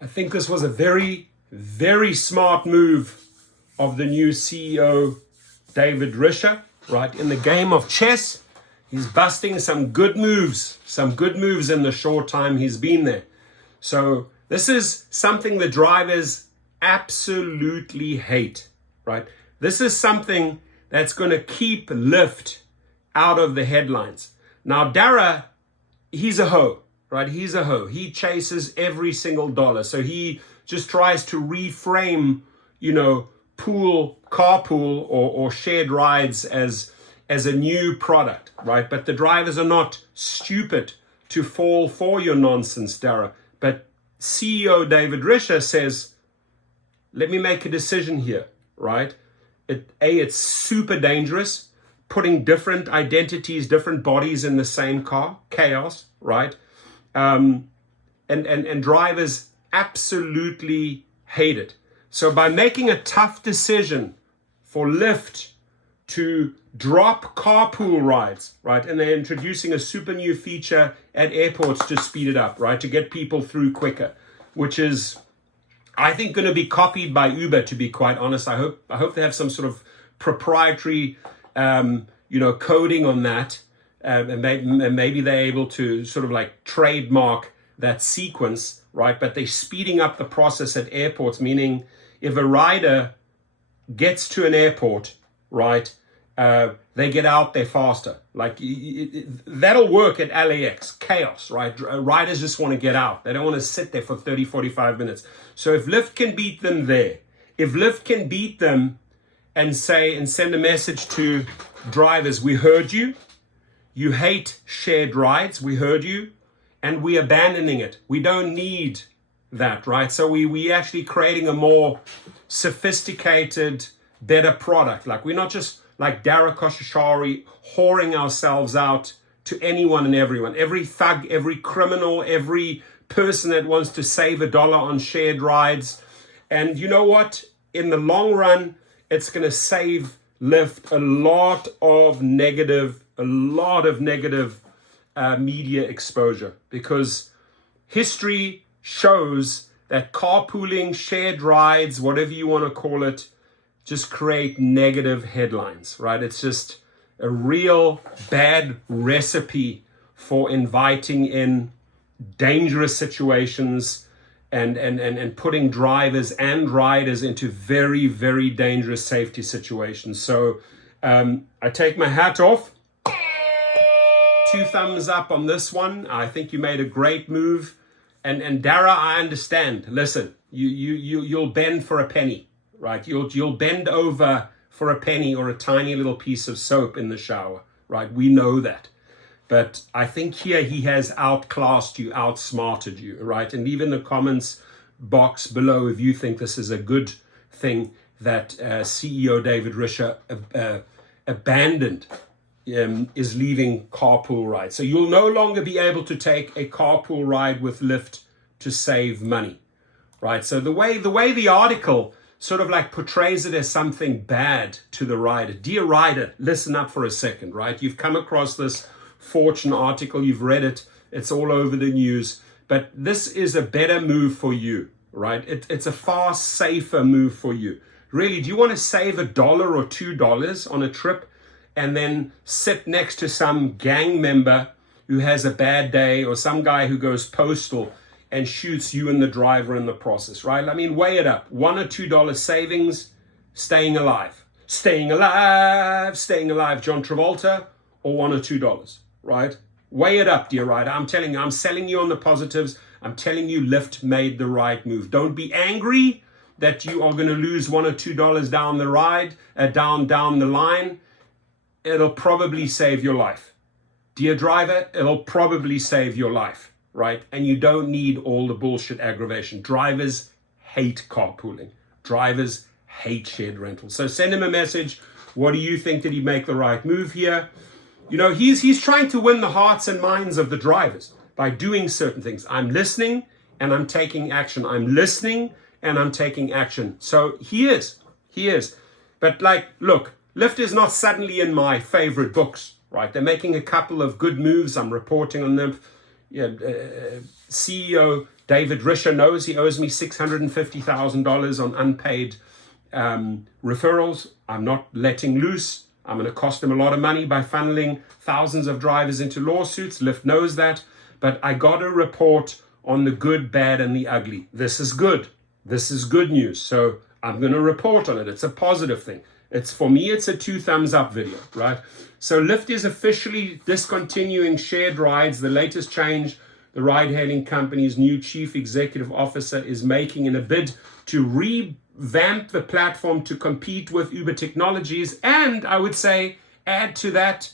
I think this was a very, very smart move of the new CEO, David Risher, right? In the game of chess, he's busting some good moves in the short time he's been there. So this is something the drivers absolutely hate, right? This is something that's going to keep Lyft out of the headlines. Now, Dara, he's a hoe, right? He's a hoe. He chases every single dollar. So he just tries to reframe, carpool or shared rides as a new product, right? But the drivers are not stupid to fall for your nonsense, Dara. But CEO David Risher says, let me make a decision here, right? It's super dangerous, putting different identities, different bodies in the same car, chaos, right? And drivers absolutely hate it. So by making a tough decision for Lyft to drop carpool rides, right? And they're introducing a super new feature at airports to speed it up, right? To get people through quicker, which is, I think, going to be copied by Uber, to be quite honest. I hope they have some sort of proprietary, coding on that. And maybe they're able to sort of like trademark that sequence, right? But they're speeding up the process at airports, meaning if a rider gets to an airport, right, they get out there faster. Like that'll work at LAX, chaos, right? Riders just want to get out. They don't want to sit there for 30, 45 minutes. So if Lyft can beat them there, if Lyft can beat them and send a message to drivers, we heard you, you hate shared rides, we heard you, and we're abandoning it. We don't need that, right? So we actually creating a more sophisticated, better product. Like we're not just like Dara Khosrowshahi whoring ourselves out to anyone and everyone, every thug, every criminal, every person that wants to save $1 on shared rides. And you know what? In the long run, it's going to save Lyft a lot of negative media exposure, because history shows that carpooling, shared rides, whatever you want to call it, just create negative headlines, right? It's just a real bad recipe for inviting in dangerous situations and putting drivers and riders into very, very dangerous safety situations. So I take my hat off. 2 thumbs up on this one. I think you made a great move. And Dara, I understand. Listen, you'll bend for a penny, right? You'll bend over for a penny or a tiny little piece of soap in the shower, right? We know that. But I think here he has outclassed you, outsmarted you, right? And leave in the comments box below if you think this is a good thing that CEO David Risher abandoned, is leaving carpool rides. So you'll no longer be able to take a carpool ride with Lyft to save money, right? So the way the article sort of like portrays it as something bad to the rider. Dear rider, listen up for a second, right? You've come across this Fortune article, you've read it, it's all over the news, but this is a better move for you, right? It's a far safer move for you. Really, do you want to save $1 or $2 on a trip and then sit next to some gang member who has a bad day, or some guy who goes postal and shoots you and the driver in the process, right? I mean, weigh it up. $1 or $2 savings, staying alive, John Travolta, or $1 or $2, right? Weigh it up, dear rider. I'm telling you, I'm selling you on the positives. I'm telling you, Lyft made the right move. Don't be angry that you are going to lose $1 or $2 down the ride, down the line. It'll probably save your life. Dear driver, it'll probably save your life, right? And you don't need all the bullshit aggravation. Drivers hate carpooling. Drivers hate shared rentals. So send him a message. What do you think? Did he make the right move here? You know, he's trying to win the hearts and minds of the drivers by doing certain things. I'm listening and I'm taking action. I'm listening and I'm taking action. So he is. But like, look, Lyft is not suddenly in my favorite books, right? They're making a couple of good moves. I'm reporting on them. CEO David Risher knows he owes me $650,000 on unpaid referrals. I'm not letting loose. I'm going to cost him a lot of money by funneling thousands of drivers into lawsuits. Lyft knows that. But I got a report on the good, bad, and the ugly. This is good. This is good news. So I'm going to report on it. It's a positive thing. For me, it's a 2 thumbs up video, right? So Lyft is officially discontinuing shared rides. The latest change the ride-hailing company's new chief executive officer is making in a bid to revamp the platform to compete with Uber technologies, and I would say add to that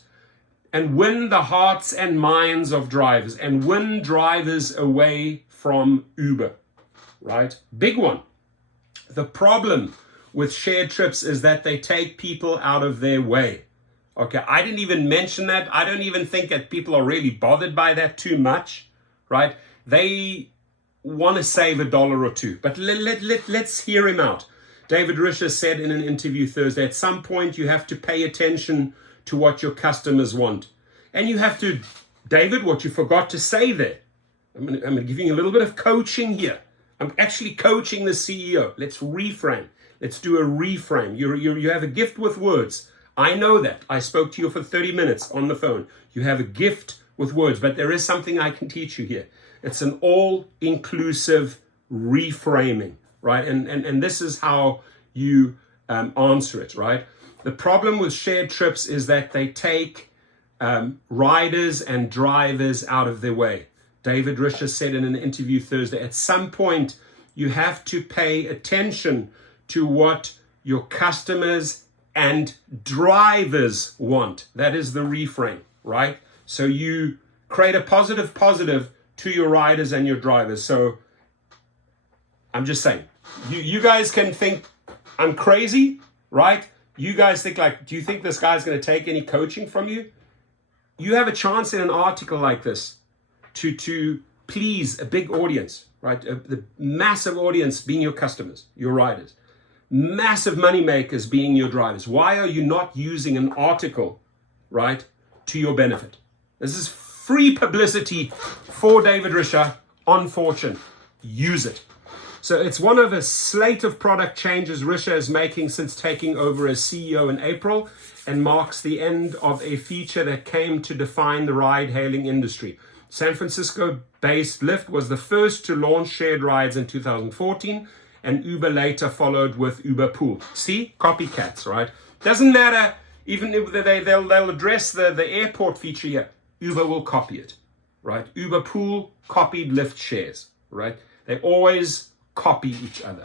and win the hearts and minds of drivers and win drivers away from Uber, right? Big one. The problem with shared trips is that they take people out of their way. Okay, I didn't even mention that. I don't even think that people are really bothered by that too much, right? They want to save $1 or $2. But let's hear him out. David Risher said in an interview Thursday, at some point you have to pay attention to what your customers want. And you have to, David, what you forgot to say there. I'm giving you a little bit of coaching here. I'm actually coaching the CEO. Let's reframe. Let's do a reframe. You have a gift with words. I know that. I spoke to you for 30 minutes on the phone. You have a gift with words, but there is something I can teach you here. It's an all-inclusive reframing, right? And this is how you answer it, right? The problem with shared trips is that they take riders and drivers out of their way. David Risher said in an interview Thursday, at some point, you have to pay attention to what your customers and drivers want. That is the reframe, right? So you create a positive to your riders and your drivers. So I'm just saying, you guys can think I'm crazy, right? You guys think like, do you think this guy's going to take any coaching from you? You have a chance in an article like this to please a big audience, right? The massive audience being your customers, your riders. Massive money makers being your drivers. Why are you not using an article, right, to your benefit? This is free publicity for David Risher on Fortune. Use it. So it's one of a slate of product changes Risher is making since taking over as CEO in April, and marks the end of a feature that came to define the ride-hailing industry. San Francisco-based Lyft was the first to launch shared rides in 2014, and Uber later followed with Uber Pool. See? Copycats, right? Doesn't matter, even if they'll address the airport feature here. Uber will copy it, right? Uber Pool copied Lyft shares, right? They always copy each other.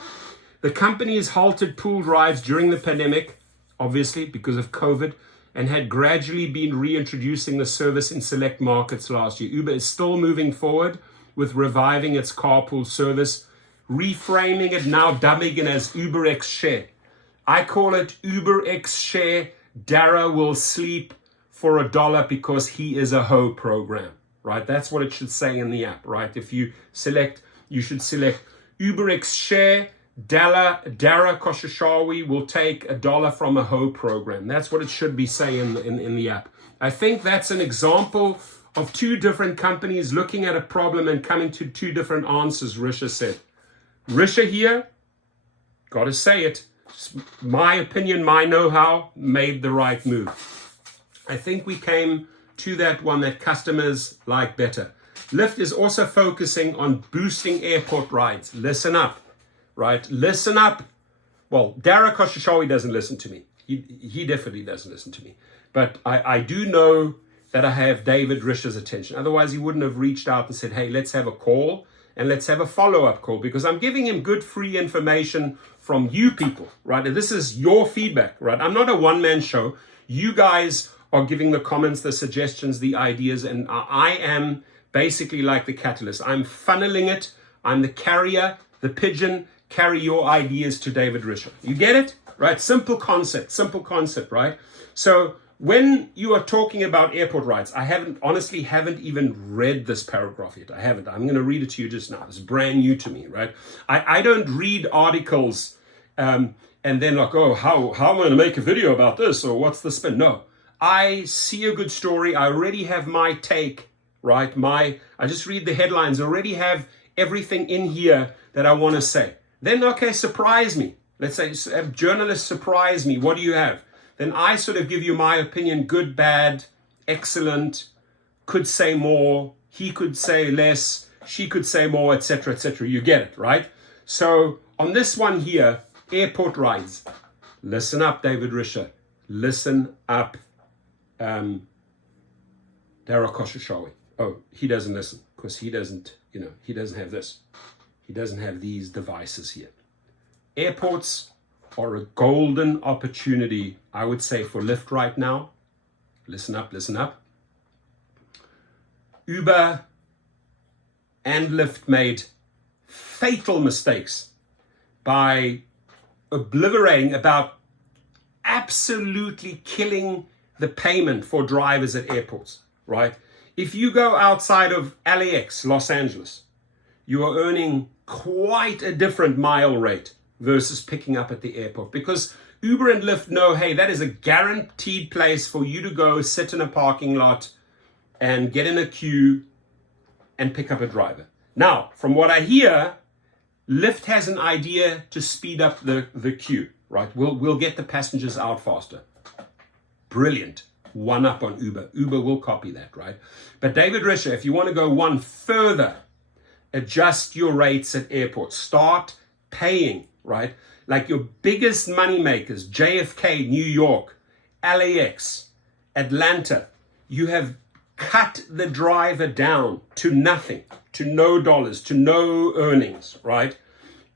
The company has halted pooled rides during the pandemic, obviously because of COVID, and had gradually been reintroducing the service in select markets last year. Uber is still moving forward with reviving its carpool service, reframing it now, dubbing it as UberX Share. I call it UberX Share. Dara will sleep for $1 because he is a hoe program, right? That's what it should say in the app, right? If you select, you should select UberX Share. Dara Koshashawi will take $1 from a hoe program. That's what it should be saying in the app. I think that's an example of 2 different companies looking at a problem and coming to 2 different answers, Risher said. Risher here, got to say it, my opinion, my know-how, made the right move. I think we came to that one that customers like better. Lyft is also focusing on boosting airport rides. Listen up, right? Listen up. Well, Dara Koshashawi doesn't listen to me. He definitely doesn't listen to me. But I do know that I have David Risher's attention. Otherwise, he wouldn't have reached out and said, hey, let's have a call. And let's have a follow-up call, because I'm giving him good free information from you people, right? And this is your feedback, right? I'm not a one-man show. You guys are giving the comments, the suggestions, the ideas, and I am basically like the catalyst. I'm funneling it. I'm the carrier, the pigeon. Carry your ideas to David Risher. You get it? Right? Simple concept, right? So when you are talking about airport rides, I honestly haven't even read this paragraph yet. I haven't. I'm going to read it to you just now. It's brand new to me, right? I don't read articles and then like, oh, how am I going to make a video about this? Or what's the spin? No. I see a good story. I already have my take right? I just read the headlines, already have everything in here that I want to say. Then, okay, surprise me. Let's say journalists surprise me. What do you have? Then I sort of give you my opinion, good, bad, excellent, could say more, he could say less, she could say more, etc., etc. You get it, right? So on this one here, airport rides. Listen up, David Risher. Listen up, Dara Koshashawi. Oh, he doesn't listen because he doesn't have this. He doesn't have these devices here. Airports are a golden opportunity, I would say, for Lyft right now. Listen up, listen up. Uber and Lyft made fatal mistakes by obliterating, about absolutely killing the payment for drivers at airports, right? If you go outside of LAX, Los Angeles, you are earning quite a different mile rate versus picking up at the airport, because Uber and Lyft know, hey, that is a guaranteed place for you to go sit in a parking lot and get in a queue and pick up a driver. Now, from what I hear, Lyft has an idea to speed up the queue, right? We'll get the passengers out faster. Brilliant. One up on Uber. Uber will copy that, right? But David Risher, if you want to go one further, adjust your rates at airports. Start paying, right? Like your biggest money makers, JFK, New York, LAX, Atlanta, you have cut the driver down to nothing, to no dollars, to no earnings, right?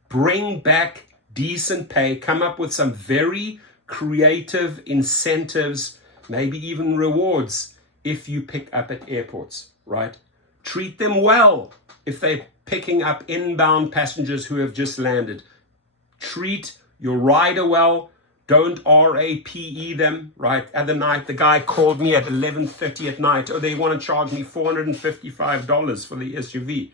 Bring back decent pay, come up with some very creative incentives, maybe even rewards if you pick up at airports, right? Treat them well if they're picking up inbound passengers who have just landed. Treat your rider well. Don't RAPE them, right? Other night, the guy called me at 11:30 at night. Oh, they want to charge me $455 for the SUV.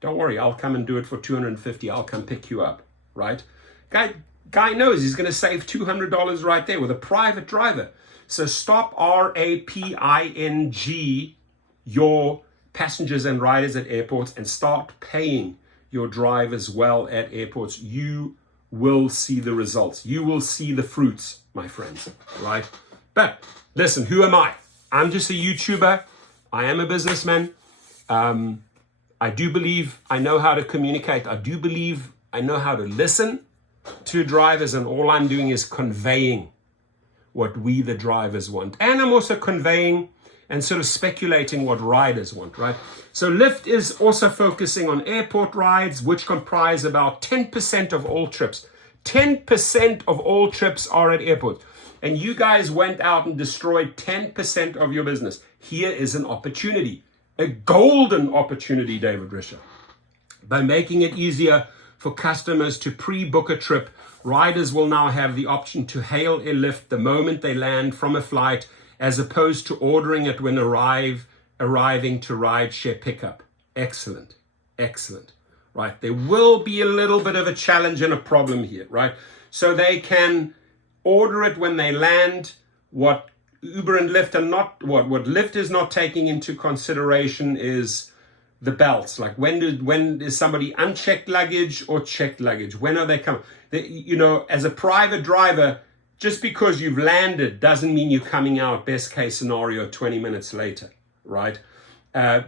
Don't worry, I'll come and do it for $250. I'll come pick you up, right? Guy knows he's going to save $200 right there with a private driver. So stop RAPING your passengers and riders at airports and start paying your drivers well at airports. You will see the results. You will see the fruits, my friends, right? But listen, who am I? I'm just a YouTuber. I am a businessman. I do believe I know how to communicate. I do believe I know how to listen to drivers, and all I'm doing is conveying what we, the drivers, want. And I'm also conveying and sort of speculating what riders want, right? So Lyft is also focusing on airport rides, which comprise about 10% of all trips. 10% of all trips are at airports. And you guys went out and destroyed 10% of your business. Here is an opportunity, a golden opportunity, David Risher. By making it easier for customers to pre-book a trip, riders will now have the option to hail a Lyft the moment they land from a flight, as opposed to ordering it when arriving to rideshare pickup. Excellent, excellent, right? There will be a little bit of a challenge and a problem here, right? So they can order it when they land. What Uber and Lyft are not, what Lyft is not taking into consideration is the belts. Like when is somebody unchecked luggage or checked luggage? When are they coming? As a private driver, just because you've landed doesn't mean you're coming out, best case scenario, 20 minutes later, right?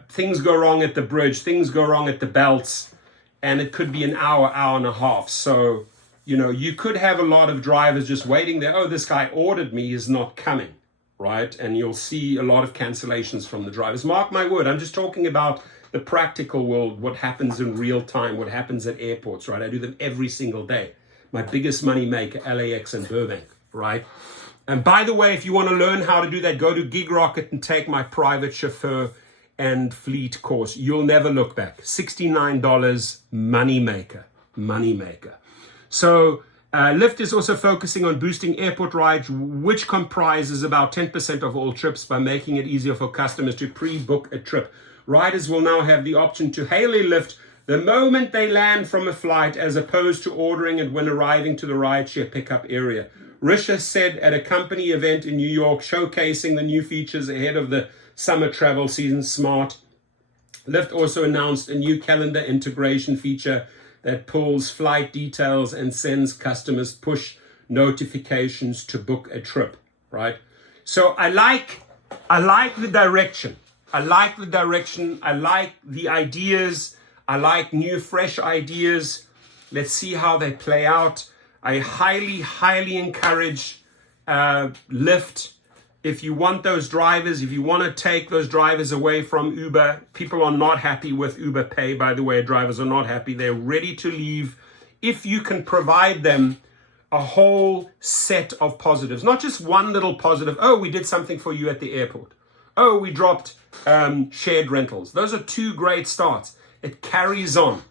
Things go wrong at the bridge, things go wrong at the belts, and it could be an hour and a half. So, you could have a lot of drivers just waiting there. Oh, this guy ordered me, he's not coming, right? And you'll see a lot of cancellations from the drivers. Mark my word, I'm just talking about the practical world, what happens in real time, what happens at airports, right? I do them every single day. My biggest money maker, LAX and Burbank, right? And by the way, if you want to learn how to do that, go to GigRocket and take my private chauffeur and fleet course. You'll never look back. $69, money maker. So Lyft is also focusing on boosting airport rides, which comprises about 10% of all trips, by making it easier for customers to pre-book a trip. Riders will now have the option to hail a Lyft the moment they land from a flight, as opposed to ordering it when arriving to the rideshare pickup area. Risher said at a company event in New York, showcasing the new features ahead of the summer travel season. Smart. Lyft also announced a new calendar integration feature that pulls flight details and sends customers push notifications to book a trip, right? So I like the direction. I like the direction. I like the ideas. I like new, fresh ideas. Let's see how they play out. I highly encourage Lyft. If you want those drivers, if you want to take those drivers away from Uber, people are not happy with Uber Pay, by the way. Drivers are not happy. They're ready to leave. If you can provide them a whole set of positives, not just one little positive. Oh, we did something for you at the airport. Oh, we dropped shared rentals. Those are two great starts. It carries on.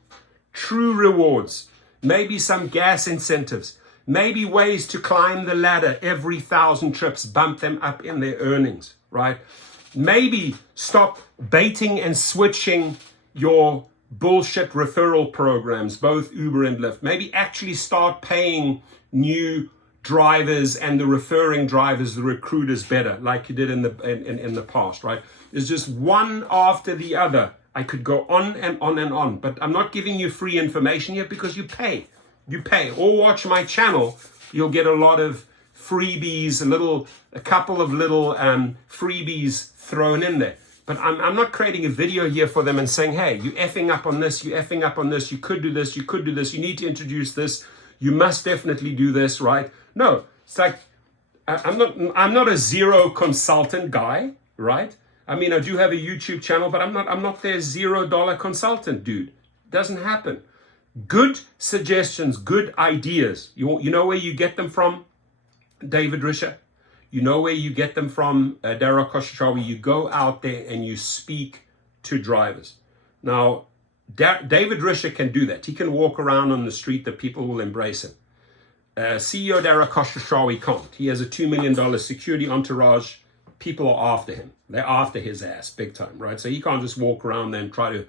True rewards, maybe some gas incentives, maybe ways to climb the ladder every 1,000 trips, bump them up in their earnings, right? Maybe stop baiting and switching your bullshit referral programs, both Uber and Lyft. Maybe actually start paying new drivers and the referring drivers, the recruiters, better, like you did in the past, right? It's just one after the other. I could go on and on and on, but I'm not giving you free information here because you pay. You pay. Or watch my channel. You'll get a lot of freebies, a couple of little freebies thrown in there. But I'm not creating a video here for them and saying, hey, you effing up on this, you effing up on this, you could do this, you could do this, you need to introduce this, you must definitely do this, right? No, it's like, I'm not a zero consultant guy, right? I mean, I do have a YouTube channel, but I'm not their $0 consultant, dude. Doesn't happen. Good suggestions, good ideas. You know where you get them from? David Risher. You know where you get them from? Dara Khoshawi. You go out there and you speak to drivers. Now, David Risher can do that. He can walk around on the street that people will embrace him. CEO Dara Khoshawi can't. He has a $2 million security entourage. People are after him. They're after his ass big time, right? So he can't just walk around there and try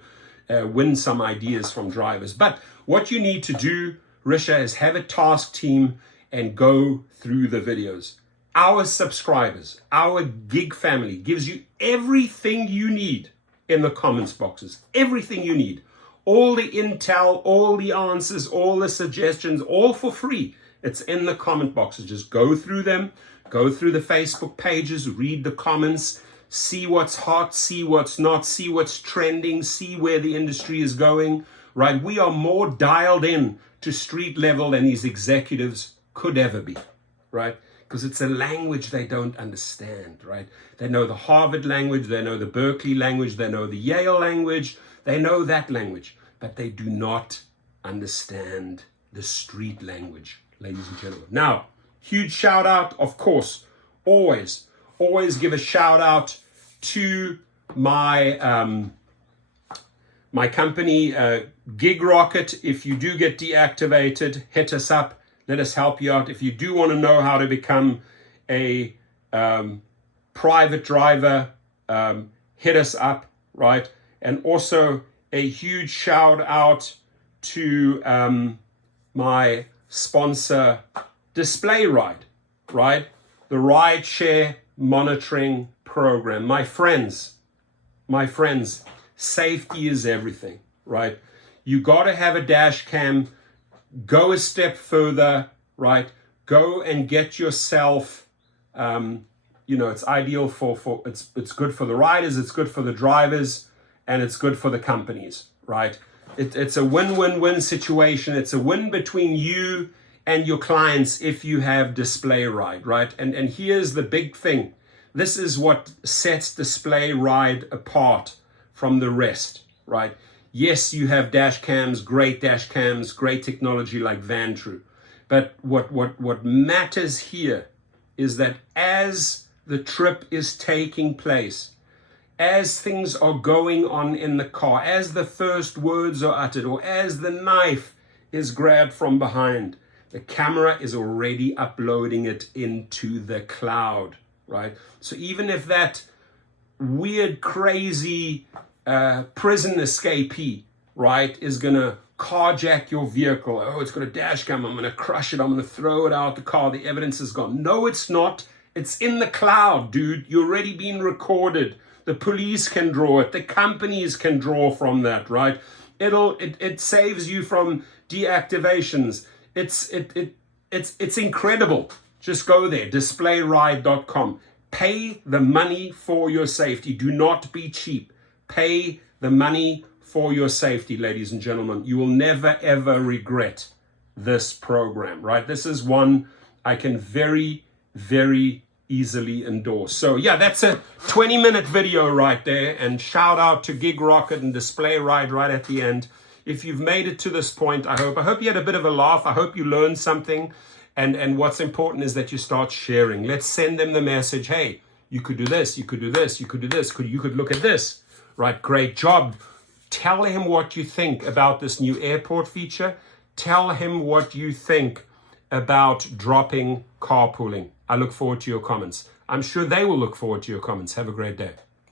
to win some ideas from drivers. But what you need to do, Risha, is have a task team and go through the videos. Our subscribers, our gig family gives you everything you need in the comments boxes. Everything you need. All the intel, all the answers, all the suggestions, all for free. It's in the comment boxes. Just go through them. Go through the Facebook pages, read the comments, see what's hot, see what's not, see what's trending, see where the industry is going, right? We are more dialed in to street level than these executives could ever be, right? Because it's a language they don't understand, right? They know the Harvard language, they know the Berkeley language, they know the Yale language, they know that language, but they do not understand the street language, ladies and gentlemen. Now, huge shout out, of course, always give a shout out to my my company, Gig Rocket. If you do get deactivated, hit us up. Let us help you out. If you do want to know how to become a private driver, hit us up, right? And also a huge shout out to my sponsor, Display Ride, right? The Rideshare monitoring program. My friends, safety is everything, right? You got to have a dash cam. Go a step further, right? Go and get yourself, it's ideal it's good for the riders, it's good for the drivers, and it's good for the companies, right? It's a win-win-win situation. It's a win between you and your clients if you have Display Ride, right? And here's the big thing. This is what sets Display Ride apart from the rest, right? Yes, you have dash cams, great technology like Vantru. But what matters here is that as the trip is taking place, as things are going on in the car, as the first words are uttered, or as the knife is grabbed from behind, the camera is already uploading it into the cloud, right? So even if that weird, crazy prison escapee, right, is going to carjack your vehicle, oh, it's got a dash cam, I'm going to crush it, I'm going to throw it out the car, the evidence is gone. No, it's not. It's in the cloud, dude. You're already being recorded. The police can draw it. The companies can draw from that, right? It saves you from deactivations. It's incredible. Just go there, displayride.com. Pay the money for your safety. Do not be cheap. Pay the money for your safety, ladies and gentlemen. You will never, ever regret this program, right? This is one I can very, very easily endorse. So yeah, that's a 20-minute video right there. And shout out to Gig Rocket and Display Ride right at the end. If you've made it to this point, I hope you had a bit of a laugh. I hope you learned something. And what's important is that you start sharing. Let's send them the message, hey, you could do this, you could do this, you could do this, you could look at this, right? Great job. Tell him what you think about this new airport feature. Tell him what you think about dropping carpooling. I look forward to your comments. I'm sure they will look forward to your comments. Have a great day.